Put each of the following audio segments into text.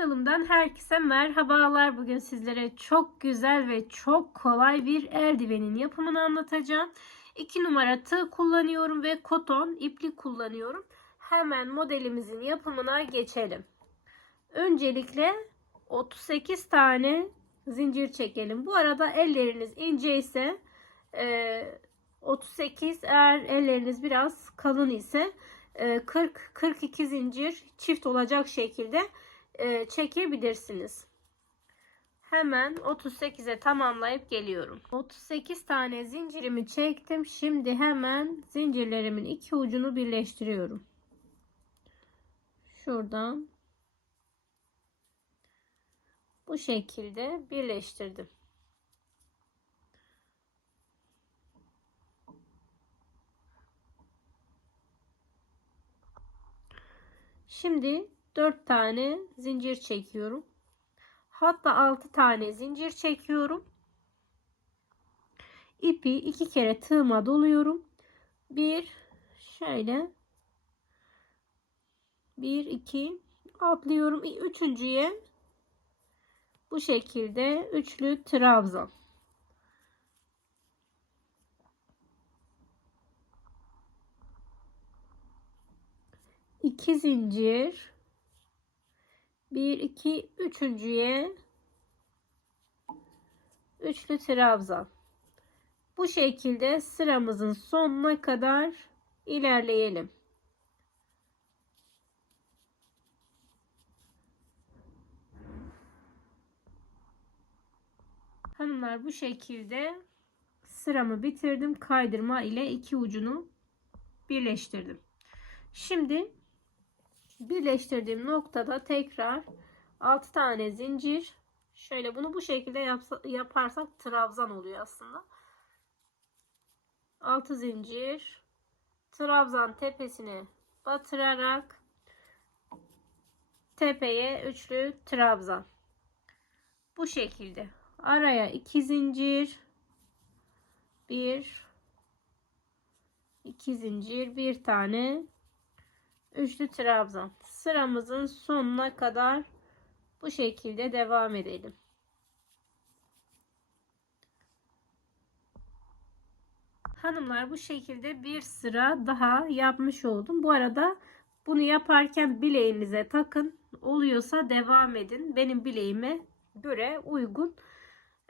Kanalımdan herkese merhabalar. Bugün sizlere çok güzel ve çok kolay bir eldivenin yapımını anlatacağım. 2 numara tığ kullanıyorum ve koton iplik kullanıyorum. Hemen modelimizin yapımına geçelim. Öncelikle 38 tane zincir çekelim. Bu arada elleriniz ince ise e, 38 eğer elleriniz biraz kalın ise 40-42 zincir çift olacak şekilde e, çekebilirsiniz. Hemen 38'e tamamlayıp geliyorum. 38 tane zincirimi çektim. Şimdi hemen zincirlerimin iki ucunu birleştiriyorum. Şuradan bu şekilde birleştirdim. Şimdi 4 tane zincir çekiyorum. Hatta 6 tane zincir çekiyorum. İpi iki kere tığıma doluyorum. Bir şöyle bir iki atlıyorum. Üçüncüye bu şekilde üçlü trabzan. 2 zincir 1 2 üçüncüye üçlü trabzan. Bu şekilde sıramızın sonuna kadar ilerleyelim. Hanımlar bu şekilde sıramı bitirdim. Kaydırma ile iki ucunu birleştirdim. Şimdi birleştirdiğim noktada tekrar 6 tane zincir. Şöyle bunu bu şekilde yapsa, yaparsak trabzan oluyor aslında. 6 zincir. Trabzan tepesine batırarak tepeye üçlü trabzan. Bu şekilde. Araya 2 zincir. 1 2 zincir bir tane üçlü trabzan sıramızın sonuna kadar bu şekilde devam edelim. Hanımlar bu şekilde bir sıra daha yapmış oldum. Bu arada bunu yaparken bileğinize takın. Oluyorsa devam edin. Benim bileğime göre uygun.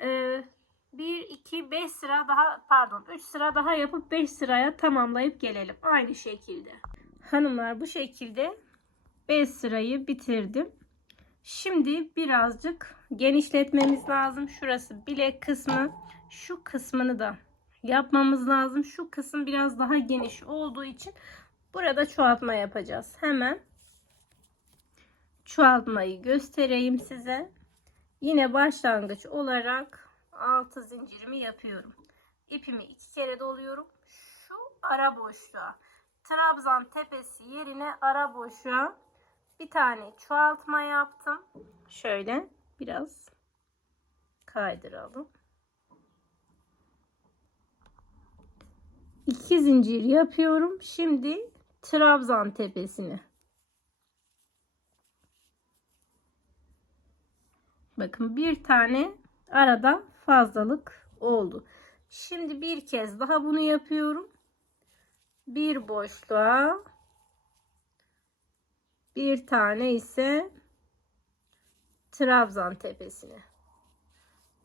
Ee, 1, 2, 5 sıra daha pardon 3 sıra daha yapıp 5 sıraya tamamlayıp gelelim. Aynı şekilde. Hanımlar bu şekilde 5 sırayı bitirdim. Şimdi birazcık genişletmemiz lazım. Şurası bilek kısmı. Şu kısmını da yapmamız lazım. Şu kısım biraz daha geniş olduğu için burada çoğaltma yapacağız. Hemen çoğaltmayı göstereyim size. Yine başlangıç olarak 6 zincirimi yapıyorum. İpimi iki kere doluyorum. Şu ara boşluğa trabzan tepesi yerine ara boşluğa bir tane çoğaltma yaptım. Şöyle biraz kaydıralım. İki zincir yapıyorum. Şimdi trabzan tepesini. Bakın bir tane arada fazlalık oldu. Şimdi bir kez daha bunu yapıyorum bir boşluğa bir tane ise trabzan tepesine.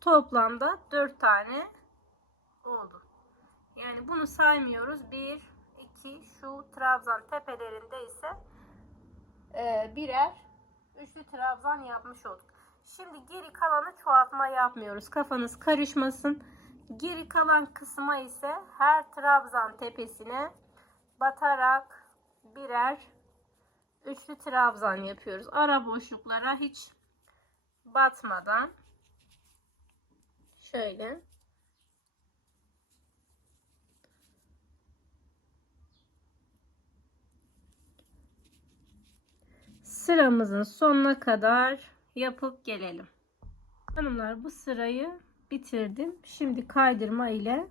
Toplamda dört tane oldu. Yani bunu saymıyoruz. Bir iki şu trabzan tepelerinde ise e, birer üçlü trabzan yapmış olduk. Şimdi geri kalanı çoğaltma yapmıyoruz. Kafanız karışmasın. Geri kalan kısma ise her trabzan tepesine batarak birer üçlü trabzan yapıyoruz. Ara boşluklara hiç batmadan şöyle sıramızın sonuna kadar yapıp gelelim. Hanımlar bu sırayı bitirdim. Şimdi kaydırma ile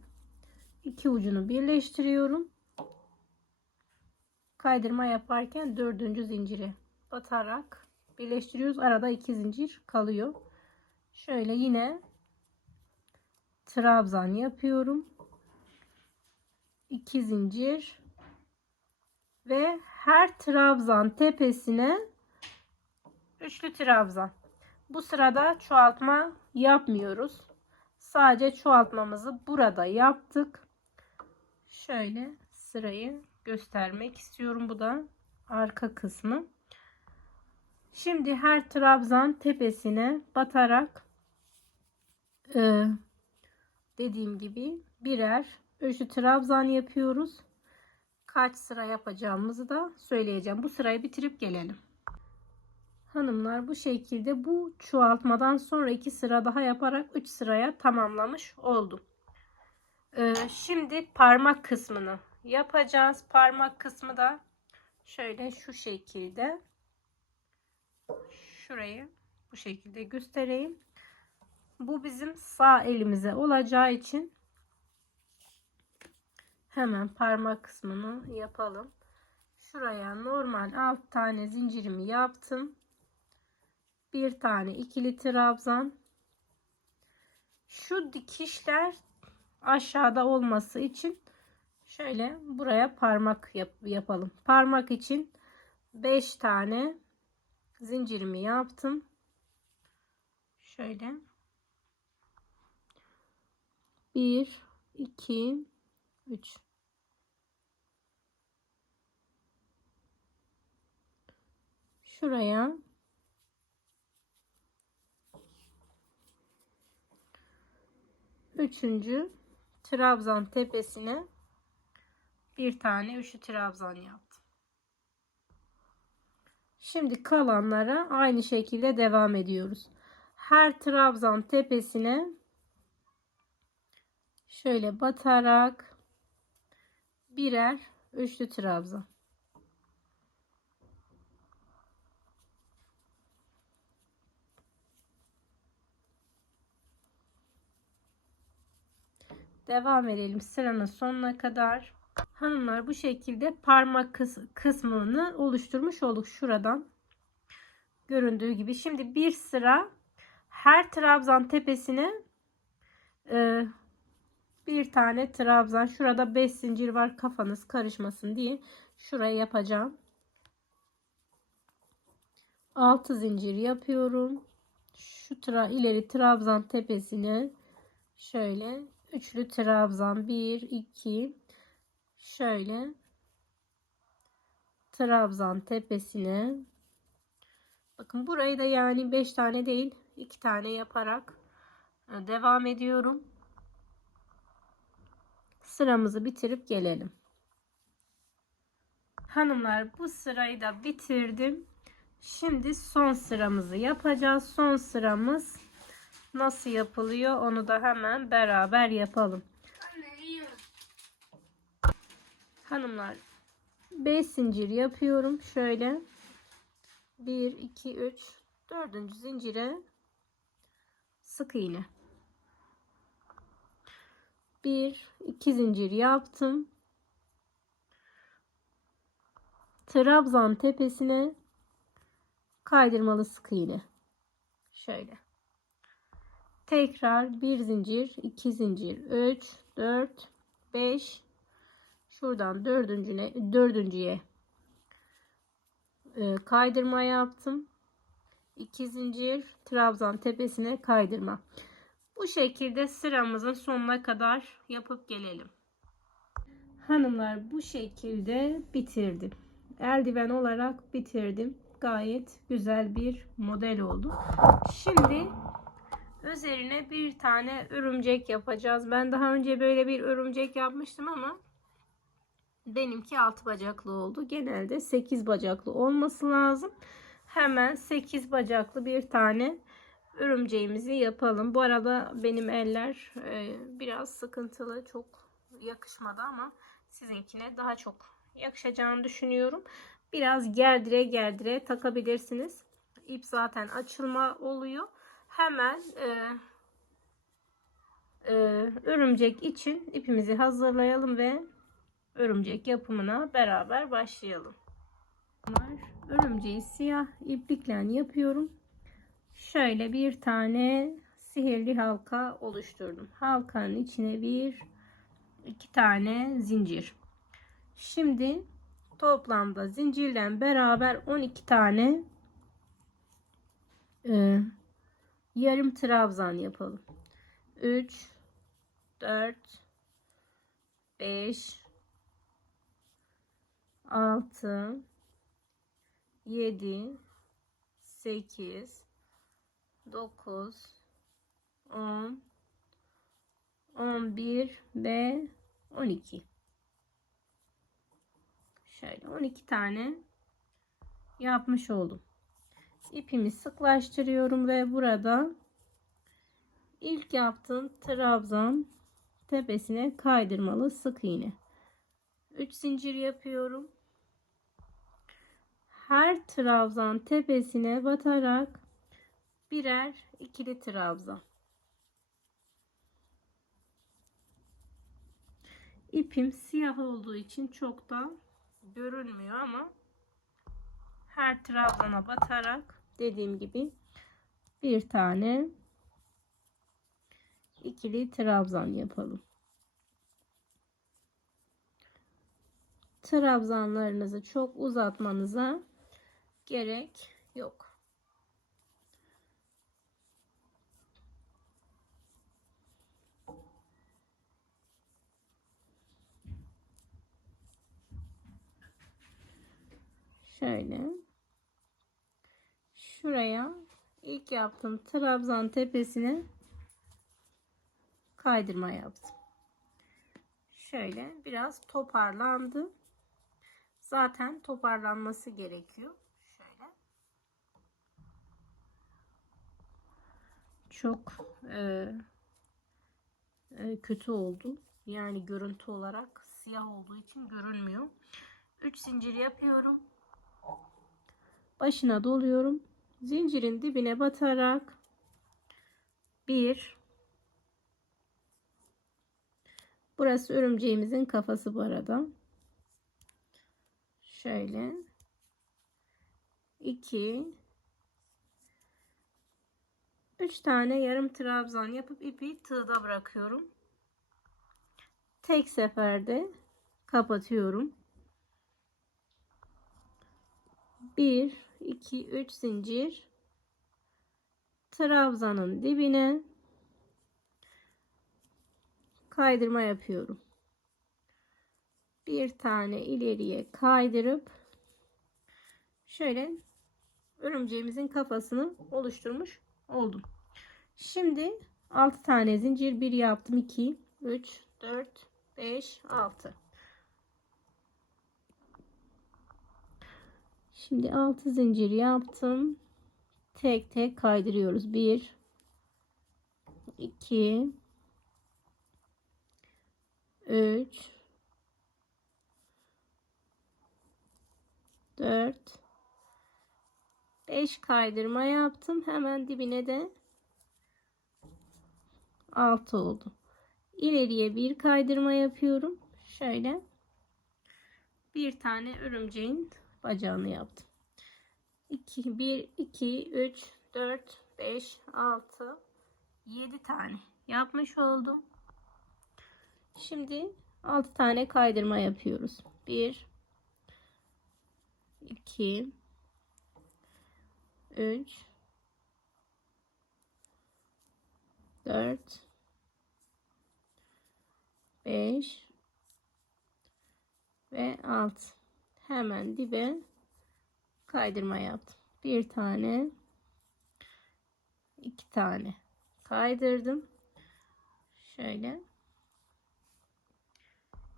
iki ucunu birleştiriyorum kaydırma yaparken dördüncü zinciri batarak birleştiriyoruz. Arada iki zincir kalıyor. Şöyle yine trabzan yapıyorum. 2 zincir ve her trabzan tepesine üçlü trabzan. Bu sırada çoğaltma yapmıyoruz. Sadece çoğaltmamızı burada yaptık. Şöyle sırayı göstermek istiyorum. Bu da arka kısmı. Şimdi her trabzan tepesine batarak e, dediğim gibi birer üçlü trabzan yapıyoruz. Kaç sıra yapacağımızı da söyleyeceğim. Bu sırayı bitirip gelelim. Hanımlar bu şekilde bu çoğaltmadan sonra iki sıra daha yaparak 3 sıraya tamamlamış oldum. Ee, şimdi parmak kısmını yapacağız. Parmak kısmı da şöyle şu şekilde. Şurayı bu şekilde göstereyim. Bu bizim sağ elimize olacağı için hemen parmak kısmını yapalım. Şuraya normal 6 tane zincirimi yaptım. Bir tane ikili trabzan. Şu dikişler aşağıda olması için şöyle buraya parmak yap yapalım. Parmak için 5 tane zincirimi yaptım. Şöyle 1 2 3 Şuraya üçüncü trabzan tepesine bir tane üçlü trabzan yaptım. Şimdi kalanlara aynı şekilde devam ediyoruz. Her trabzan tepesine şöyle batarak birer üçlü trabzan. Devam edelim sıranın sonuna kadar. Hanımlar bu şekilde parmak kıs kısmını oluşturmuş olduk şuradan. Göründüğü gibi. Şimdi bir sıra her trabzan tepesine e, bir tane trabzan. Şurada 5 zincir var kafanız karışmasın diye. Şuraya yapacağım. 6 zincir yapıyorum. Şu tra ileri trabzan tepesine şöyle üçlü trabzan 1 2 şöyle. Trabzan tepesine. Bakın burayı da yani 5 tane değil 2 tane yaparak e, devam ediyorum. Sıramızı bitirip gelelim. Hanımlar bu sırayı da bitirdim. Şimdi son sıramızı yapacağız. Son sıramız nasıl yapılıyor onu da hemen beraber yapalım hanımlar 5 zincir yapıyorum. Şöyle. 1 2 3 4. zincire sık iğne. 1 2 zincir yaptım. Trabzan tepesine kaydırmalı sık iğne. Şöyle. Tekrar bir zincir 2 zincir. 3 4 5 şuradan dördüncüne dördüncüye e, kaydırma yaptım. 2 zincir trabzan tepesine kaydırma. Bu şekilde sıramızın sonuna kadar yapıp gelelim. Hanımlar bu şekilde bitirdim. Eldiven olarak bitirdim. Gayet güzel bir model oldu. Şimdi üzerine bir tane örümcek yapacağız. Ben daha önce böyle bir örümcek yapmıştım ama Benimki 6 bacaklı oldu. Genelde 8 bacaklı olması lazım. Hemen 8 bacaklı bir tane örümceğimizi yapalım. Bu arada benim eller e, biraz sıkıntılı. Çok yakışmadı ama sizinkine daha çok yakışacağını düşünüyorum. Biraz gerdire gerdire takabilirsiniz. İp zaten açılma oluyor. Hemen e, e, örümcek için ipimizi hazırlayalım ve örümcek yapımına beraber başlayalım. örümceği siyah iplikle yapıyorum. Şöyle bir tane sihirli halka oluşturdum. Halkanın içine bir iki tane zincir. Şimdi toplamda zincirle beraber 12 tane e, yarım trabzan yapalım. 3 4 5 6 7 8 9 10 11 ve 12 şöyle 12 tane yapmış oldum. İpimi sıklaştırıyorum ve burada ilk yaptığım trabzan tepesine kaydırmalı sık iğne. 3 zincir yapıyorum her trabzan tepesine batarak birer ikili trabzan ipim siyah olduğu için çok da görünmüyor ama her trabzana batarak dediğim gibi bir tane ikili trabzan yapalım. Trabzanlarınızı çok uzatmanıza gerek yok. Şöyle şuraya ilk yaptığım trabzan tepesine kaydırma yaptım. Şöyle biraz toparlandı. Zaten toparlanması gerekiyor. Çok e, e, kötü oldu. Yani görüntü olarak siyah olduğu için görünmüyor. 3 zincir yapıyorum. Başına doluyorum. Zincirin dibine batarak 1 Burası örümceğimizin kafası bu arada. Şöyle 2 3 tane yarım trabzan yapıp ipi tığda bırakıyorum. Tek seferde kapatıyorum. 1 2 3 zincir trabzanın dibine kaydırma yapıyorum. Bir tane ileriye kaydırıp şöyle örümceğimizin kafasını oluşturmuş oldum. Şimdi 6 tane zincir bir yaptım. 2 3 4 5 6 Şimdi 6 zincir yaptım. Tek tek kaydırıyoruz. 1 2 3 4 5 kaydırma yaptım. Hemen dibine de 6 oldu. İleriye bir kaydırma yapıyorum. Şöyle bir tane örümceğin bacağını yaptım. 2 1 2 3 4 5 6 7 tane yapmış oldum. Şimdi 6 tane kaydırma yapıyoruz. 1 2 3 4 5 ve 6 hemen dibe kaydırma yaptım. Bir tane iki tane kaydırdım. Şöyle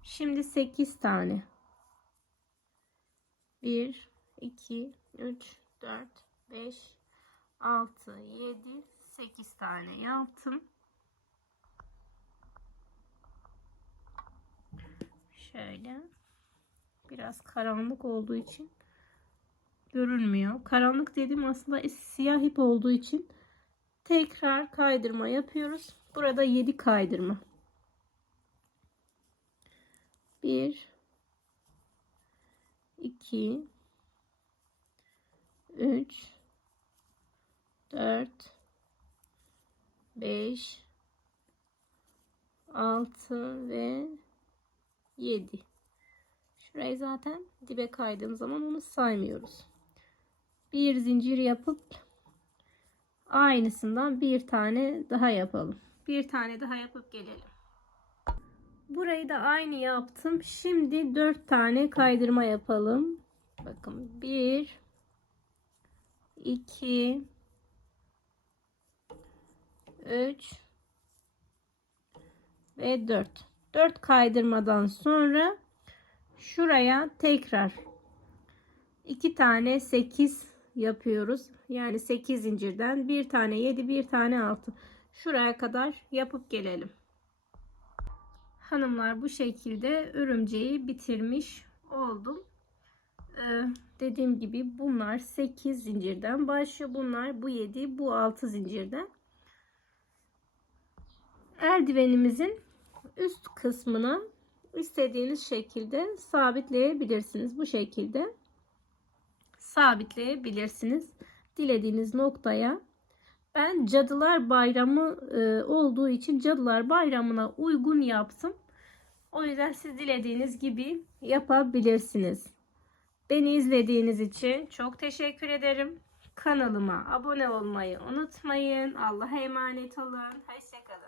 Şimdi 8 tane. 1, 2, 3, 4, 5, 6, 7, 8 tane yaptım. Şöyle. Biraz karanlık olduğu için görünmüyor. Karanlık dedim aslında siyah ip olduğu için tekrar kaydırma yapıyoruz. Burada 7 kaydırma. 1 2 3 4 5 6 ve 7 şurayı zaten dibe kaydığım zaman onu saymıyoruz. Bir zincir yapıp aynısından bir tane daha yapalım. Bir tane daha yapıp gelelim. Burayı da aynı yaptım. Şimdi dört tane kaydırma yapalım. Bakın bir 2 3 ve 4 4 kaydırmadan sonra şuraya tekrar 2 tane 8 yapıyoruz yani 8 zincirden bir tane 7 bir tane 6 şuraya kadar yapıp gelelim hanımlar bu şekilde örümceği bitirmiş oldum Ee, dediğim gibi bunlar 8 zincirden başlıyor. Bunlar bu 7, bu 6 zincirden. Eldivenimizin üst kısmına istediğiniz şekilde sabitleyebilirsiniz. Bu şekilde sabitleyebilirsiniz. Dilediğiniz noktaya. Ben Cadılar Bayramı e, olduğu için Cadılar Bayramı'na uygun yaptım. O yüzden siz dilediğiniz gibi yapabilirsiniz. Beni izlediğiniz için çok teşekkür ederim. Kanalıma abone olmayı unutmayın. Allah'a emanet olun. Hoşçakalın.